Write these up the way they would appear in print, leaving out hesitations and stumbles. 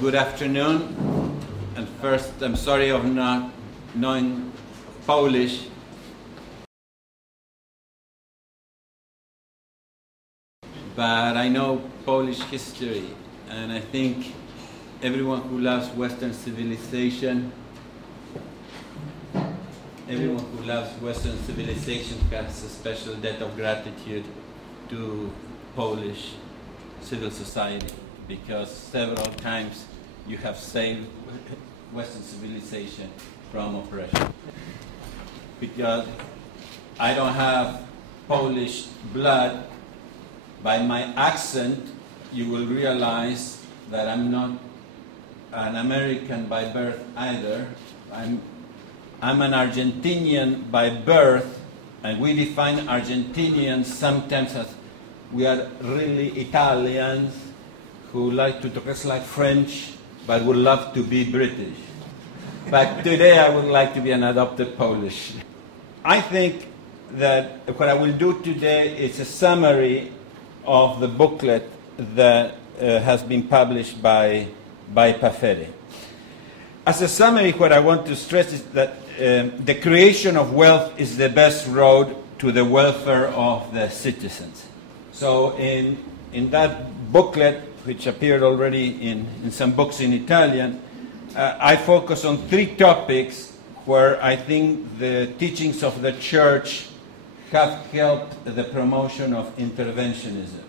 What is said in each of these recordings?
Good afternoon. And first, I'm sorry of not knowing Polish. But I know Polish history, and I think everyone who loves Western civilization, has a special debt of gratitude to Polish civil society, because several times you have saved Western civilization from oppression. Because I don't have Polish blood, by my accent you will realize that I'm not an American by birth either. I'm an Argentinian by birth, and we define Argentinians sometimes as we are really Italians who like to dress like French but would love to be British. But today I would like to be an adopted Polish. I think that what I will do today is a summary of the booklet that has been published by PAFERE. As a summary, what I want to stress is that the creation of wealth is the best road to the welfare of the citizens. So in that booklet, which appeared already in some books in Italian, I focus on three topics where I think the teachings of the Church have helped the promotion of interventionism,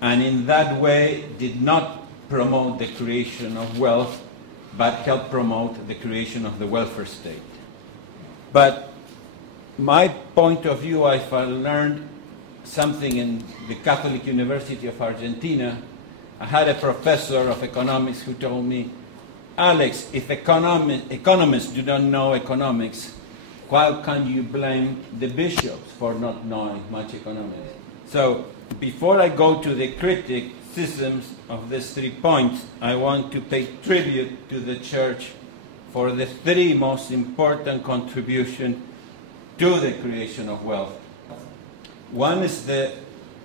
and in that way did not promote the creation of wealth, but helped promote the creation of the welfare state. But my point of view, I've learned something in the Catholic University of Argentina. I had a professor of economics who told me, Alex, if economists do not know economics, why can't you blame the bishops for not knowing much economics? So before I go to the criticisms of these 3 points, I want to pay tribute to the Church for the 3 most important contributions to the creation of wealth. One is the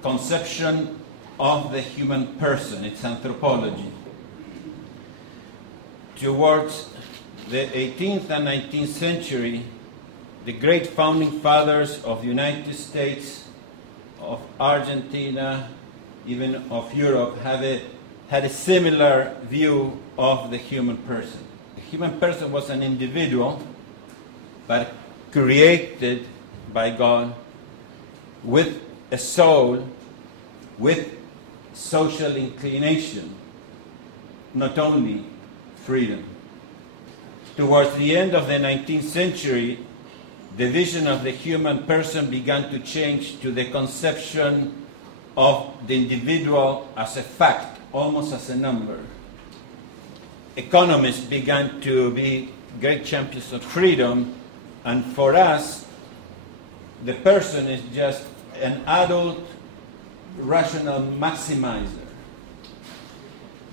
conception of the human person, its anthropology. Towards the 18th and 19th century, the great founding fathers of the United States, of Argentina, even of Europe, had a similar view of the human person. The human person was an individual, but created by God with a soul, with social inclination, not only freedom. Towards the end of the 19th century, the vision of the human person began to change to the conception of the individual as a fact, almost as a number. Economists began to be great champions of freedom, and for us, the person is just an adult, rational maximizer.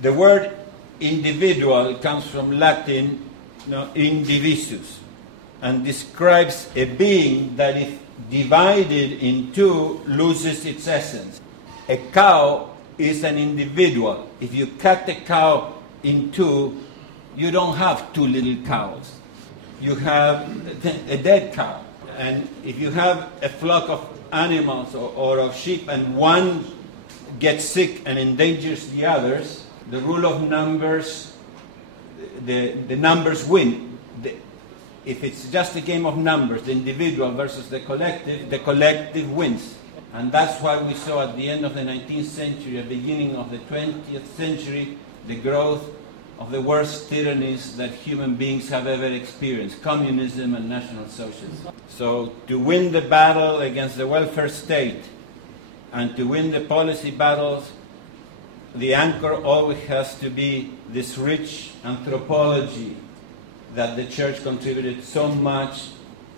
The word individual comes from Latin, indivisus, and describes a being that, if divided in two, loses its essence. A cow is an individual. If you cut the cow in two, you don't have 2 little cows. You have a dead cow. And if you have a flock of animals or of sheep, and one gets sick and endangers the others, the rule of numbers, the numbers win. If it's just a game of numbers, the individual versus the collective wins. And that's why we saw at the end of the 19th century, at the beginning of the 20th century, the growth of the worst tyrannies that human beings have ever experienced, communism and National Socialism. So to win the battle against the welfare state and to win the policy battles, the anchor always has to be this rich anthropology that the Church contributed so much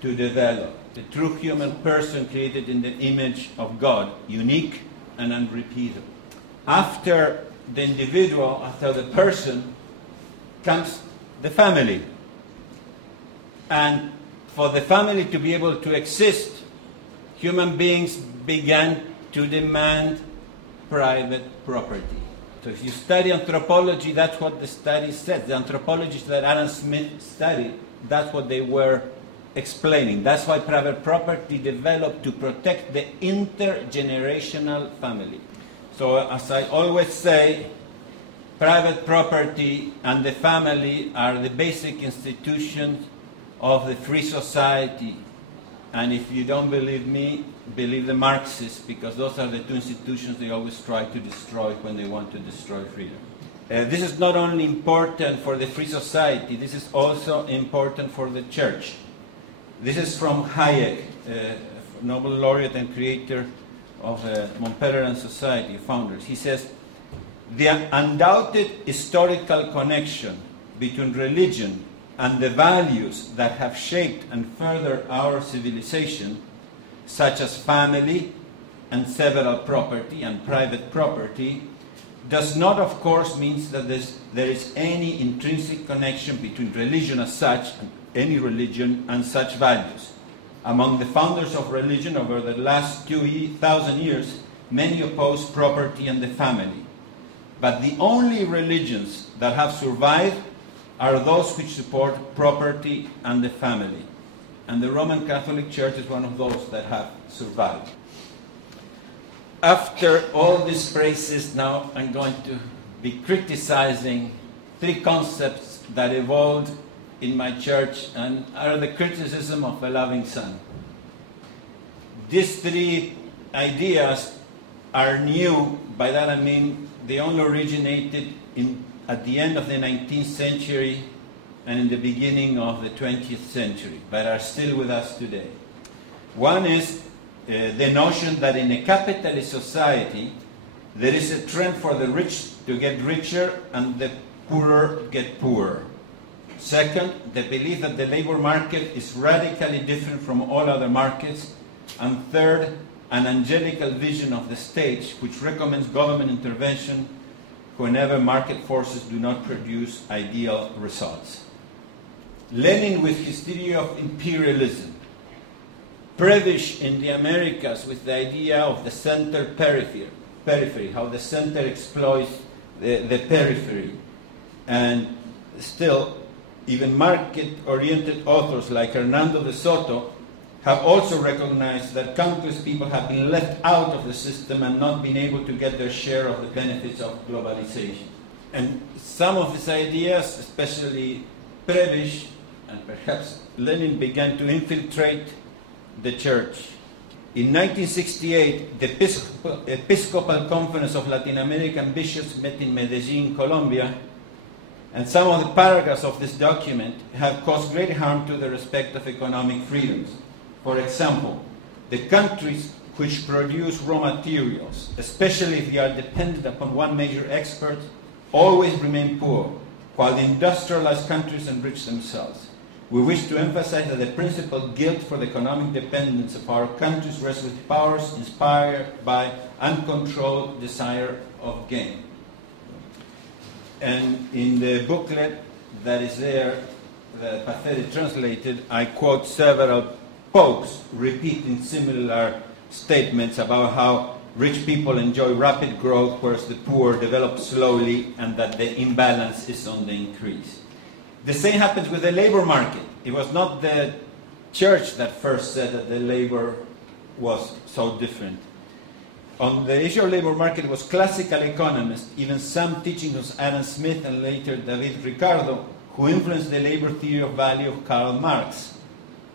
to develop. The true human person created in the image of God, unique and unrepeatable. After the individual, after the person, comes the family. And for the family to be able to exist, human beings began to demand private property. So if you study anthropology, that's what the study said. The anthropologists that Adam Smith studied, that's what they were explaining. That's why private property developed to protect the intergenerational family. So as I always say, private property and the family are the basic institutions of the free society. And if you don't believe me, believe the Marxists, because those are the two institutions they always try to destroy when they want to destroy freedom. This is not only important for the free society, this is also important for the church. This is from Hayek, Nobel laureate and creator of the Montpellier Society, founders. He says, the undoubted historical connection between religion and the values that have shaped and furthered our civilization, such as family and several property and private property, does not, of course, mean that there is any intrinsic connection between religion as such, any religion, and such values. Among the founders of religion over the last 2,000 years, many oppose property and the family. But the only religions that have survived are those which support property and the family. And the Roman Catholic Church is one of those that have survived. After all these praises, now I'm going to be criticizing three concepts that evolved in my church and are the criticism of a loving son. These three ideas are new. By that I mean they only originated at the end of the 19th century and in the beginning of the 20th century, but are still with us today. One is the notion that in a capitalist society there is a trend for the rich to get richer and the poorer get poorer. Second, the belief that the labor market is radically different from all other markets. And third, an angelical vision of the state which recommends government intervention whenever market forces do not produce ideal results. Lenin with his theory of imperialism, Prebisch in the Americas with the idea of the center periphery, how the center exploits the periphery, and still even market-oriented authors like Hernando de Soto have also recognized that countless people have been left out of the system and not been able to get their share of the benefits of globalization. And some of these ideas, especially Prebisch and perhaps Lenin, began to infiltrate the church. In 1968, the Episcopal Conference of Latin American Bishops met in Medellin, Colombia, and some of the paragraphs of this document have caused great harm to the respect of economic freedoms. For example, the countries which produce raw materials, especially if they are dependent upon one major export, always remain poor, while the industrialized countries enrich themselves. We wish to emphasize that the principal guilt for the economic dependence of our countries rests with powers inspired by uncontrolled desire of gain. And in the booklet that is there, the PAFERE translated, I quote several popes repeating similar statements about how rich people enjoy rapid growth, whereas the poor develop slowly, and that the imbalance is on the increase. The same happens with the labor market. It was not the church that first said that the labor was so different. On the issue of labor market, it was classical economists, even some teachings of Adam Smith and later David Ricardo, who influenced the labor theory of value of Karl Marx.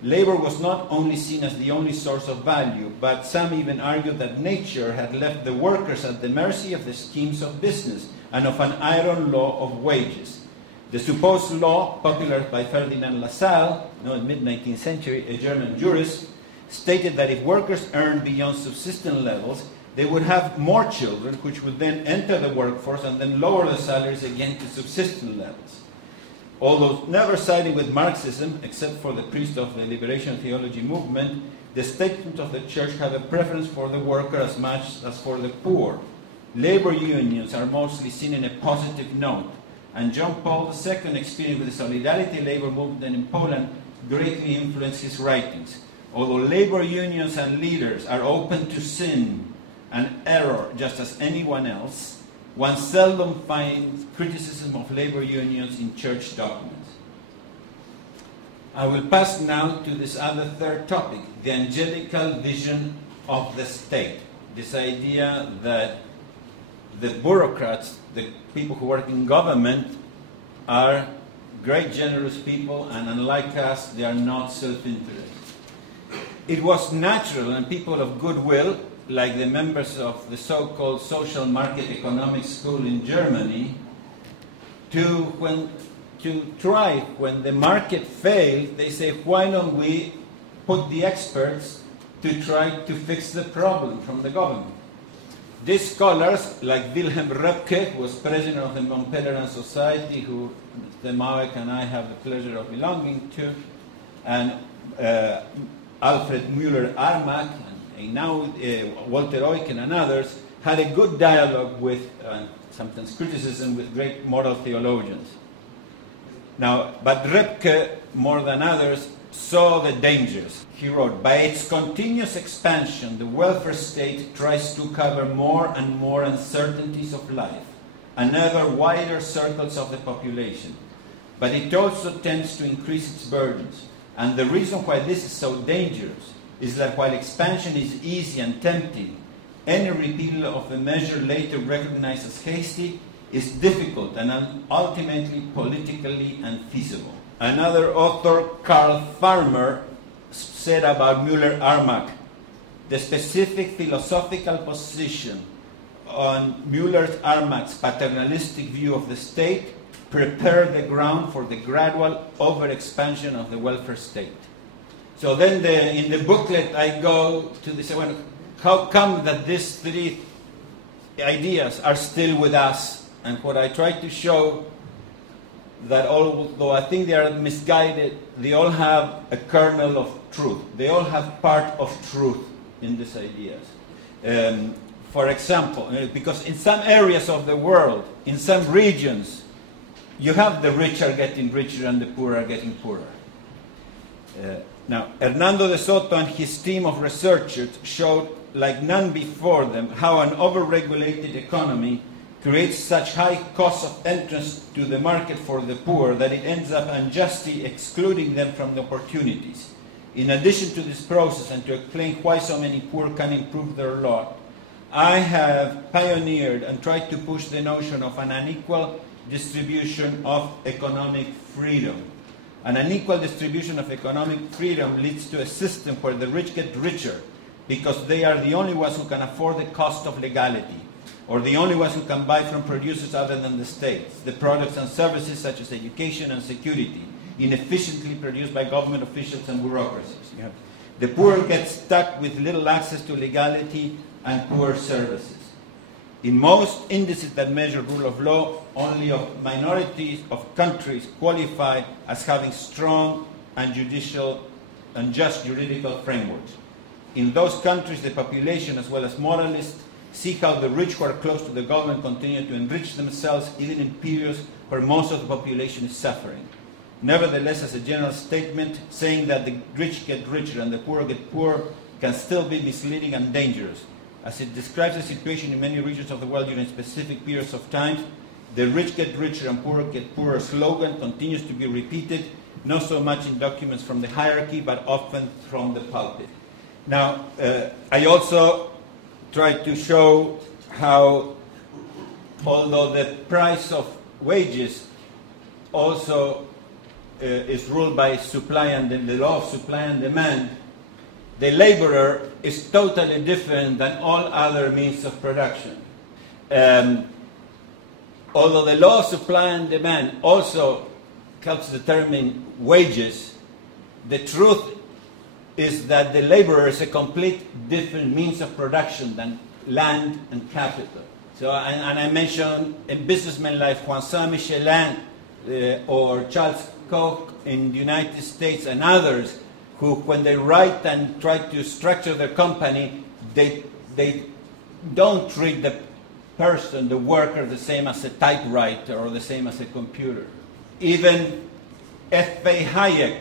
Labor was not only seen as the only source of value, but some even argued that nature had left the workers at the mercy of the schemes of business and of an iron law of wages. The supposed law, popularized by Ferdinand Lassalle, in the mid-19th century, a German jurist, stated that if workers earned beyond subsistence levels, they would have more children, which would then enter the workforce and then lower the salaries again to subsistence levels. Although never siding with Marxism, except for the priests of the liberation theology movement, the statements of the church have a preference for the worker as much as for the poor. Labor unions are mostly seen in a positive note, and John Paul II experience with the Solidarity labor movement in Poland greatly influenced his writings. Although labor unions and leaders are open to sin and error just as anyone else, one seldom finds criticism of labor unions in church documents. I will pass now to this other third topic, the angelical vision of the state. This idea that the bureaucrats, the people who work in government, are great generous people, and unlike us, they are not self-interested. It was natural, and people of goodwill, like the members of the so-called social market economics school in Germany, to try, when the market failed, they say, why don't we put the experts to try to fix the problem from the government? These scholars, like Wilhelm Röpke, who was president of the Montpellier Society, who the Mauek and I have the pleasure of belonging to, and Alfred Müller-Armack, and now Walter Eucken and others, had a good dialogue with, sometimes criticism, with great moral theologians. Now, but Röpke, more than others, saw the dangers. He wrote, by its continuous expansion, the welfare state tries to cover more and more uncertainties of life, and ever wider circles of the population. But it also tends to increase its burdens. And the reason why this is so dangerous is that while expansion is easy and tempting, any repeal of a measure later recognized as hasty is difficult and ultimately politically unfeasible. Another author, Karl Farmer, said about Müller-Armack, the specific philosophical position on Müller-Armack's paternalistic view of the state prepared the ground for the gradual overexpansion of the welfare state. So then in the booklet I go to this, how come that these three ideas are still with us? And what I try to show, that although I think they are misguided, they all have a kernel of truth. They all have part of truth in these ideas. For example, because in some areas of the world, in some regions, you have the rich are getting richer and the poor are getting poorer. Now, Hernando de Soto and his team of researchers showed, like none before them, how an overregulated economy creates such high costs of entrance to the market for the poor that it ends up unjustly excluding them from the opportunities. In addition to this process, and to explain why so many poor can improve their lot, I have pioneered and tried to push the notion of an unequal distribution of economic freedom. An unequal distribution of economic freedom leads to a system where the rich get richer because they are the only ones who can afford the cost of legality, or the only ones who can buy from producers other than the states, the products and services such as education and security, inefficiently produced by government officials and bureaucracies. The poor get stuck with little access to legality and poor services. In most indices that measure rule of law, only of minorities of countries qualify as having strong and just juridical frameworks. In those countries, the population, as well as moralists, see how the rich who are close to the government continue to enrich themselves even in periods where most of the population is suffering. Nevertheless, as a general statement, saying that the rich get richer and the poor get poorer can still be misleading and dangerous. As it describes the situation in many regions of the world during specific periods of time, the rich get richer and poor get poorer slogan continues to be repeated, not so much in documents from the hierarchy, but often from the pulpit. Now, I also try to show how, although the price of wages also is ruled by supply and the law of supply and demand, the laborer is totally different than all other means of production. Although the law of supply and demand also helps determine wages, the truth is that the laborer is a complete different means of production than land and capital. So, and I mentioned a businessman like Juan Saint-Michelin or Charles Koch in the United States and others, who, when they write and try to structure their company, they don't treat the person, the worker, the same as a typewriter or the same as a computer. Even F.A. Hayek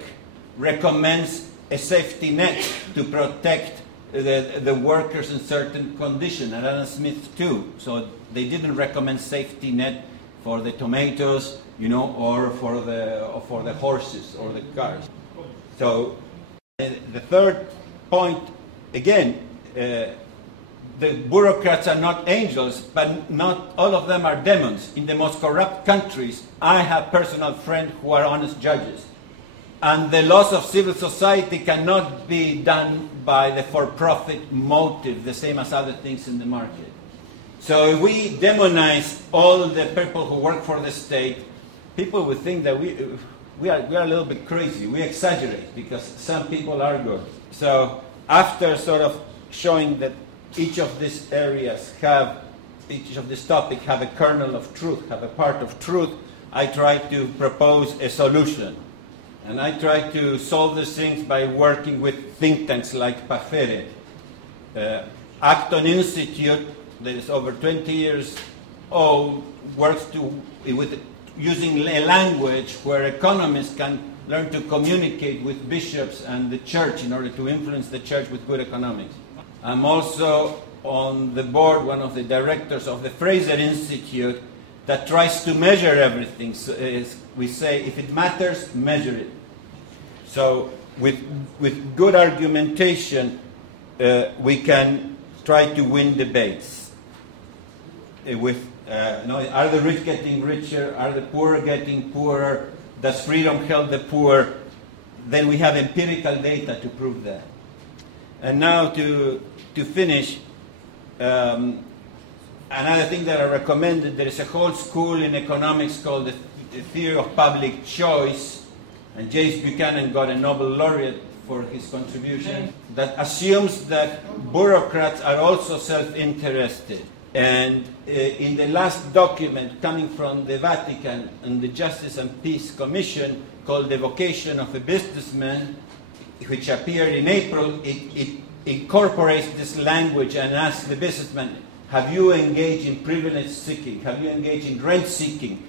recommends a safety net to protect the workers in certain condition, and Adam Smith too. So they didn't recommend safety net for the tomatoes, you know, or for the horses or the cars. So the third point, again, the bureaucrats are not angels, but not all of them are demons. In the most corrupt countries, I have personal friends who are honest judges. And the loss of civil society cannot be done by the for-profit motive, the same as other things in the market. So if we demonize all the people who work for the state, people would think that we are a little bit crazy. We exaggerate because some people are good. So after sort of showing that each of these areas each of these topics have a kernel of truth, have a part of truth, I try to propose a solution. And I try to solve these things by working with think tanks like PAFERE. Acton Institute, that is over 20 years old, works with using a language where economists can learn to communicate with bishops and the church in order to influence the church with good economics. I'm also on the board, one of the directors of the Fraser Institute, that tries to measure everything. So we say, if it matters, measure it. So with good argumentation, we can try to win debates. Are the rich getting richer? Are the poor getting poorer? Does freedom help the poor? Then we have empirical data to prove that. And now to finish, another thing that I recommended, there is a whole school in economics called the theory of public choice, and James Buchanan got a Nobel laureate for his contribution, that assumes that bureaucrats are also self-interested. And in the last document coming from the Vatican and the Justice and Peace Commission, called The Vocation of a Businessman, which appeared in April, it incorporates this language and asks the businessman, have you engaged in privilege seeking? Have you engaged in rent seeking?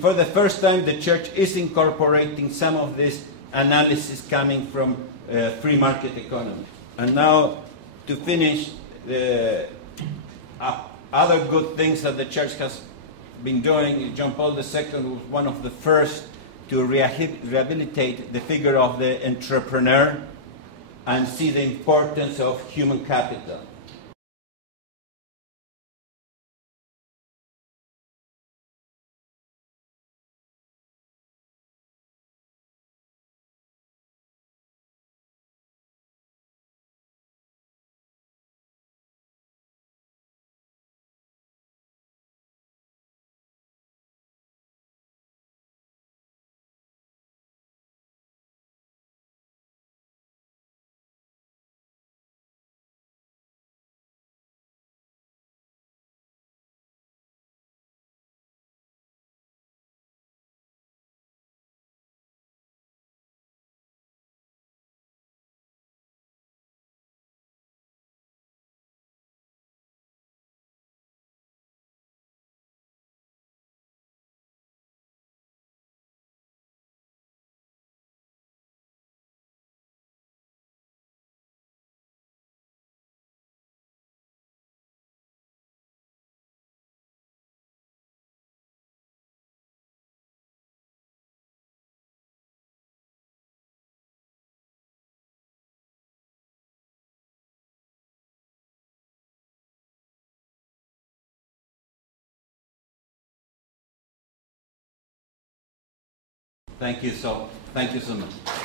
For the first time, the church is incorporating some of this analysis coming from free market economy. And now, to finish, other good things that the church has been doing, John Paul II was one of the first to rehabilitate the figure of the entrepreneur and see the importance of human capital. Thank you so much.